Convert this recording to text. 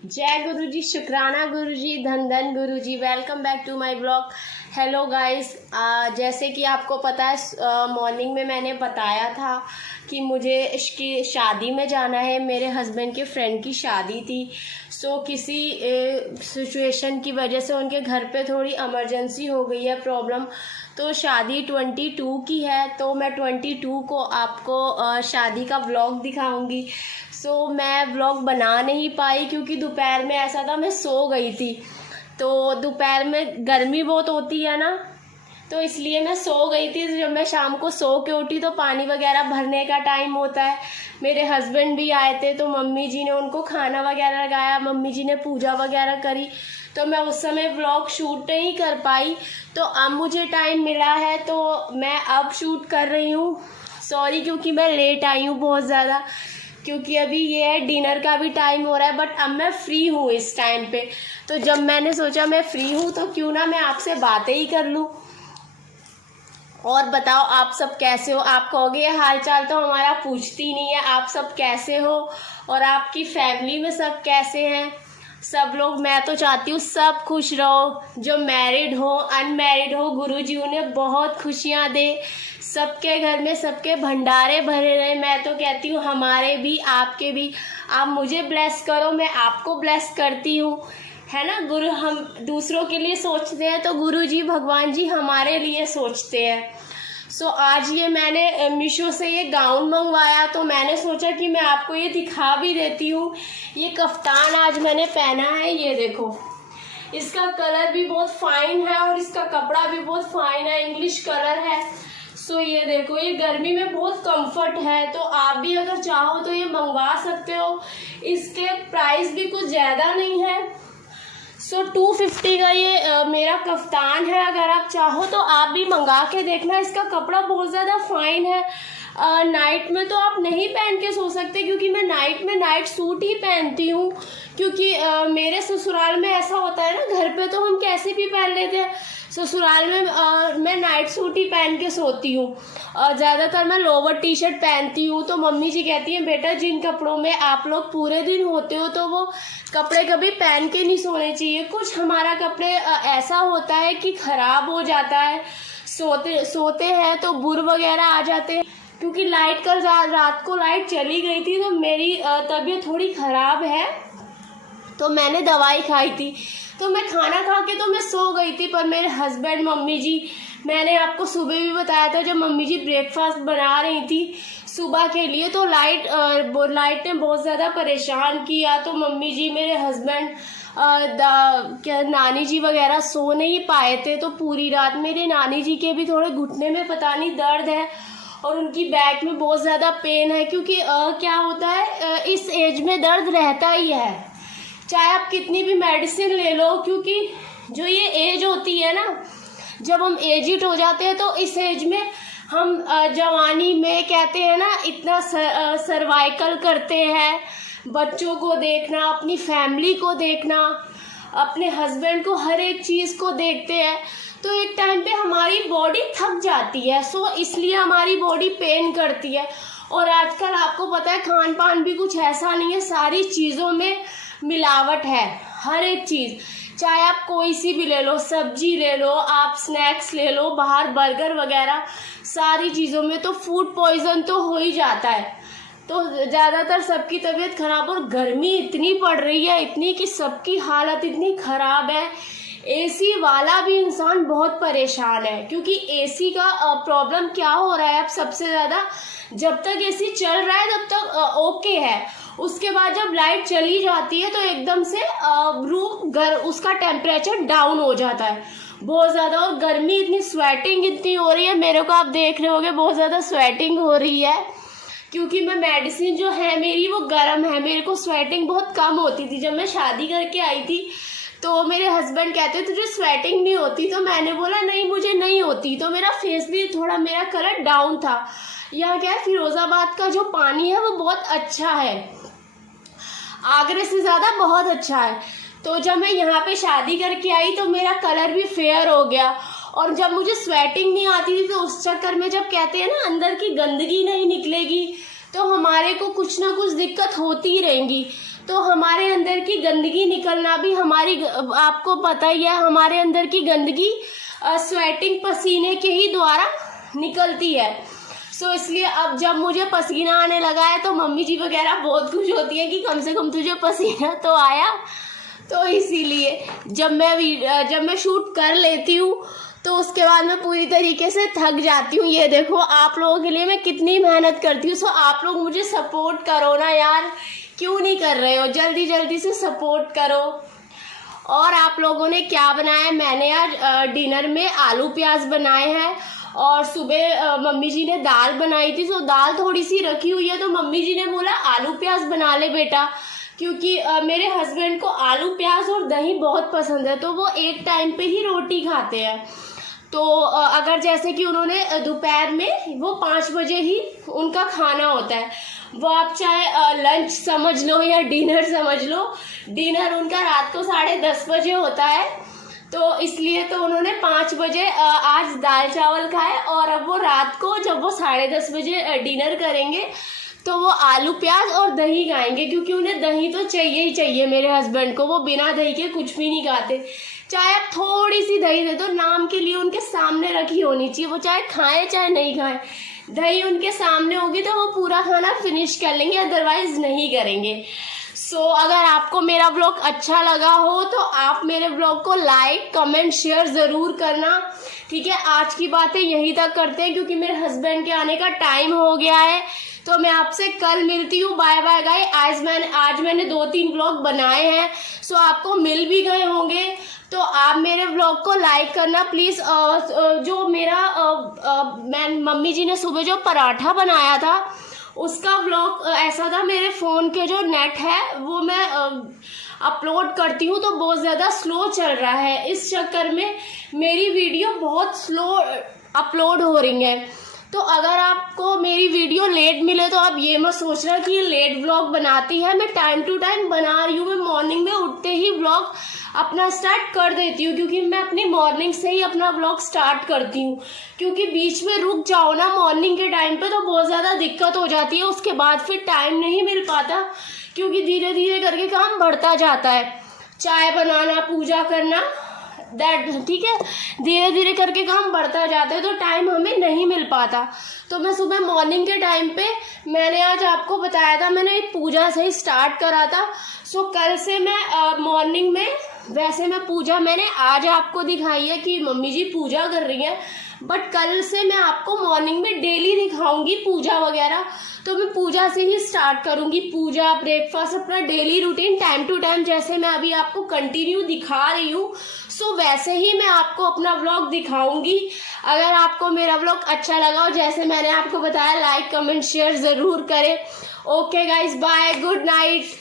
जय गुरुजी, शुक्राना गुरुजी, धन धन Guruji. Welcome back to my blog. Hello guys, जैसे कि आपको पता है मॉर्निंग में मैंने बताया था कि मुझे इसकी शादी में जाना है। मेरे हस्बैंड के फ्रेंड की शादी थी। सो किसी सिचुएशन की वजह से उनके घर पे थोड़ी इमरजेंसी हो गई है, प्रॉब्लम। तो शादी 22 की है, तो मैं 22 को आपको शादी का व्लॉग दिखाऊंगी। सो मैं व्लॉग बना नहीं पाई क्योंकि दोपहर में ऐसा था, मैं सो गई थी। तो दोपहर में गर्मी बहुत होती है ना, तो इसलिए मैं सो गई थी। जब मैं शाम को सो के उठी तो पानी वगैरह भरने का टाइम होता है। मेरे हस्बैंड भी आए थे, तो मम्मी जी ने उनको खाना वगैरह लगाया, मम्मी जी ने पूजा वगैरह करी। तो मैं उस समय व्लॉग शूट नहीं कर पाई। तो अब मुझे टाइम मिला है तो मैं अब शूट कर रही हूँ। सॉरी क्योंकि मैं लेट आई हूँ बहुत ज़्यादा, क्योंकि अभी ये है डिनर का भी टाइम हो रहा है। बट अब मैं फ्री हूँ इस टाइम पे, तो जब मैंने सोचा मैं फ्री हूँ तो क्यों ना मैं आपसे बातें ही कर लूँ। और बताओ आप सब कैसे हो। आप कहोगे ये हाल चाल तो हमारा पूछती नहीं है, आप सब कैसे हो और आपकी फैमिली में सब कैसे हैं सब लोग। मैं तो चाहती हूँ सब खुश रहो, जो मैरिड हो अनमैरिड हो, गुरुजी उन्हें बहुत खुशियाँ दे, सबके घर में सबके भंडारे भरे रहे। मैं तो कहती हूँ हमारे भी आपके भी। आप मुझे ब्लेस करो, मैं आपको ब्लेस करती हूँ, है ना। गुरु हम दूसरों के लिए सोचते हैं तो गुरु जी भगवान जी हमारे लिए सोचते हैं। सो आज ये मैंने मीशो से ये गाउन मंगवाया, तो मैंने सोचा कि मैं आपको ये दिखा भी देती हूँ। ये कफ्तान आज मैंने पहना है, ये देखो। इसका कलर भी बहुत फाइन है और इसका कपड़ा भी बहुत फाइन है, इंग्लिश कलर है। सो ये देखो, ये गर्मी में बहुत कंफर्ट है। तो आप भी अगर चाहो तो ये मंगवा सकते हो। इसके प्राइस भी कुछ ज़्यादा नहीं है। सो 250 का ये मेरा कफ्तान है। अगर आप चाहो तो आप भी मंगा के देखना। इसका कपड़ा बहुत ज़्यादा फाइन है। नाइट में तो आप नहीं पहन के सो सकते, क्योंकि मैं नाइट में नाइट सूट ही पहनती हूँ। क्योंकि मेरे ससुराल में ऐसा होता है ना, घर पे तो हम कैसे भी पहन लेते हैं, ससुराल में मैं नाइट सूट ही पहन के सोती हूँ। ज़्यादातर मैं लोवर टी शर्ट पहनती हूँ। तो मम्मी जी कहती हैं बेटा जिन कपड़ों में आप लोग पूरे दिन होते हो तो वो कपड़े कभी पहन के नहीं सोने चाहिए। कुछ हमारा कपड़े ऐसा होता है कि ख़राब हो जाता है, सोते हैं तो बुर वगैरह आ जाते हैं। क्योंकि लाइट कल रात को लाइट चली गई थी, तो मेरी तबीयत थोड़ी ख़राब है, तो मैंने दवाई खाई थी। तो मैं खाना खा के तो मैं सो गई थी। पर मेरे हस्बैंड मम्मी जी, मैंने आपको सुबह भी बताया था जब मम्मी जी ब्रेकफास्ट बना रही थी सुबह के लिए, तो लाइट ने बहुत ज़्यादा परेशान किया। तो मम्मी जी, मेरे हस्बैंड, क्या नानी जी वगैरह सो नहीं पाए थे। तो पूरी रात मेरे नानी जी के भी थोड़े घुटने में पता नहीं दर्द है और उनकी बैक में बहुत ज़्यादा पेन है। क्योंकि क्या होता है, इस एज में दर्द रहता ही है, चाहे आप कितनी भी मेडिसिन ले लो। क्योंकि जो ये एज होती है ना, जब हम एजिड हो जाते हैं तो इस एज में हम जवानी में कहते हैं ना, इतना सर्वाइकल करते हैं, बच्चों को देखना, अपनी फैमिली को देखना, अपने हस्बैंड को, हर एक चीज़ को देखते हैं। तो एक टाइम पे हमारी बॉडी थक जाती है। सो इसलिए हमारी बॉडी पेन करती है। और आजकल आपको पता है खान पान भी कुछ ऐसा नहीं है, सारी चीज़ों में मिलावट है। हर एक चीज़, चाहे आप कोई सी भी ले लो, सब्जी ले लो, आप स्नैक्स ले लो, बाहर बर्गर वगैरह, सारी चीज़ों में तो फूड पॉइजन तो हो ही जाता है। तो ज़्यादातर सबकी तबीयत खराब, और गर्मी इतनी पड़ रही है, इतनी कि सबकी हालत इतनी ख़राब है। एसी वाला भी इंसान बहुत परेशान है। क्योंकि एसी का प्रॉब्लम क्या हो रहा है अब सबसे ज़्यादा, जब तक एसी चल रहा है तब तक ओके है, उसके बाद जब लाइट चली जाती है तो एकदम से उसका टेम्परेचर डाउन हो जाता है बहुत ज़्यादा। और गर्मी इतनी, स्वेटिंग इतनी हो रही है, मेरे को आप देख रहे होगे बहुत ज़्यादा स्वेटिंग हो रही है। क्योंकि मैं मेडिसिन जो है मेरी वो गर्म है। मेरे को स्वेटिंग बहुत कम होती थी। जब मैं शादी करके आई थी तो मेरे हस्बैंड कहते तुझे स्वेटिंग नहीं होती, तो मैंने बोला नहीं मुझे नहीं होती। तो मेरा फेस भी थोड़ा, मेरा कलर डाउन था। यहाँ क्या है, फिरोज़ाबाद का जो पानी है वो बहुत अच्छा है, आगरे से ज़्यादा बहुत अच्छा है। तो जब मैं यहाँ पे शादी करके आई तो मेरा कलर भी फेयर हो गया। और जब मुझे स्वेटिंग नहीं आती थी तो उस चक्कर में, जब कहते हैं ना अंदर की गंदगी नहीं निकलेगी तो हमारे को कुछ ना कुछ दिक्कत होती ही रहेंगी। तो हमारे अंदर की गंदगी निकलना भी हमारी, आपको पता ही है, हमारे अंदर की गंदगी स्वेटिंग पसीने के ही द्वारा निकलती है। सो इसलिए अब जब मुझे पसीना आने लगा है तो मम्मी जी वगैरह बहुत खुश होती है कि कम से कम तुझे पसीना तो आया। तो इसीलिए जब मैं शूट कर लेती हूँ तो उसके बाद मैं पूरी तरीके से थक जाती हूँ। ये देखो आप लोगों के लिए मैं कितनी मेहनत करती हूँ। सो आप लोग मुझे सपोर्ट करो ना यार, क्यों नहीं कर रहे हो? जल्दी जल्दी से सपोर्ट करो। और आप लोगों ने क्या बनाया है? मैंने आज डिनर में आलू प्याज बनाए हैं और सुबह मम्मी जी ने दाल बनाई थी। तो दाल थोड़ी सी रखी हुई है तो मम्मी जी ने बोला आलू प्याज बना ले बेटा, क्योंकि मेरे हस्बैंड को आलू प्याज और दही बहुत पसंद है, तो वो एक टाइम पे ही रोटी खाते हैं। तो अगर जैसे कि उन्होंने दोपहर में वो 5 बजे ही उनका खाना होता है, वो आप चाहे लंच समझ लो या डिनर समझ लो, डिनर उनका रात को 10:30 बजे होता है। तो इसलिए तो उन्होंने 5 बजे आज दाल चावल खाए और अब वो रात को जब वो 10:30 बजे डिनर करेंगे तो वो आलू प्याज और दही खाएंगे, क्योंकि उन्हें दही तो चाहिए ही चाहिए। मेरे हस्बैंड को वो बिना दही के कुछ भी नहीं खाते। चाहे आप थोड़ी सी दही दे दो, नाम के लिए उनके सामने रखी होनी चाहिए, वो चाहे खाएं चाहे नहीं खाएं, दही उनके सामने होगी तो वो पूरा खाना फिनिश कर लेंगे, अदरवाइज नहीं करेंगे। सो अगर आपको मेरा ब्लॉग अच्छा लगा हो तो आप मेरे ब्लॉग को लाइक कमेंट शेयर ज़रूर करना, ठीक है। आज की बातें यहीं तक करते हैं क्योंकि मेरे हस्बैंड के आने का टाइम हो गया है। तो मैं आपसे कल मिलती हूँ। Bye bye guys. आज मैंने 2-3 ब्लॉग बनाए हैं, सो आपको मिल भी गए होंगे। तो आप मेरे ब्लॉग को लाइक करना प्लीज़। जो मेरा मम्मी जी ने सुबह जो पराठा बनाया था उसका व्लॉग ऐसा था, मेरे फ़ोन के जो नेट है वो मैं अपलोड करती हूँ तो बहुत ज़्यादा स्लो चल रहा है, इस चक्कर में मेरी वीडियो बहुत स्लो अपलोड हो रही है। तो अगर आपको मेरी वीडियो लेट मिले तो आप ये मत सोचना कि ये लेट व्लॉग बनाती है, मैं टाइम टू टाइम बना रही हूँ। मैं मॉर्निंग में उठते ही व्लॉग अपना स्टार्ट कर देती हूँ, क्योंकि मैं अपनी मॉर्निंग से ही अपना व्लॉग स्टार्ट करती हूँ। क्योंकि बीच में रुक जाओ ना मॉर्निंग के टाइम पे तो बहुत ज़्यादा दिक्कत हो जाती है, उसके बाद फिर टाइम नहीं मिल पाता, क्योंकि धीरे धीरे करके काम बढ़ता जाता है। चाय बनाना, पूजा करना, ठीक है, धीरे धीरे करके काम बढ़ता जाता है तो टाइम हमें नहीं मिल पाता। तो मैं सुबह मॉर्निंग के टाइम पे मैंने आज आपको बताया था, मैंने एक पूजा से ही स्टार्ट करा था। सो कल से मैं मॉर्निंग में, वैसे मैं पूजा मैंने आज आपको दिखाई है कि मम्मी जी पूजा कर रही है, बट कल से मैं आपको मॉर्निंग में डेली दिखाऊंगी पूजा वगैरह। तो मैं पूजा से ही स्टार्ट करूंगी, पूजा, ब्रेकफास्ट, अपना daily routine time to time, जैसे मैं अभी आपको कंटिन्यू दिखा रही हूँ सो वैसे ही मैं आपको अपना व्लॉग दिखाऊंगी। अगर आपको मेरा व्लॉग अच्छा लगा हो, जैसे मैंने आपको बताया, लाइक कमेंट शेयर ज़रूर करें। Okay guys, bye, good night.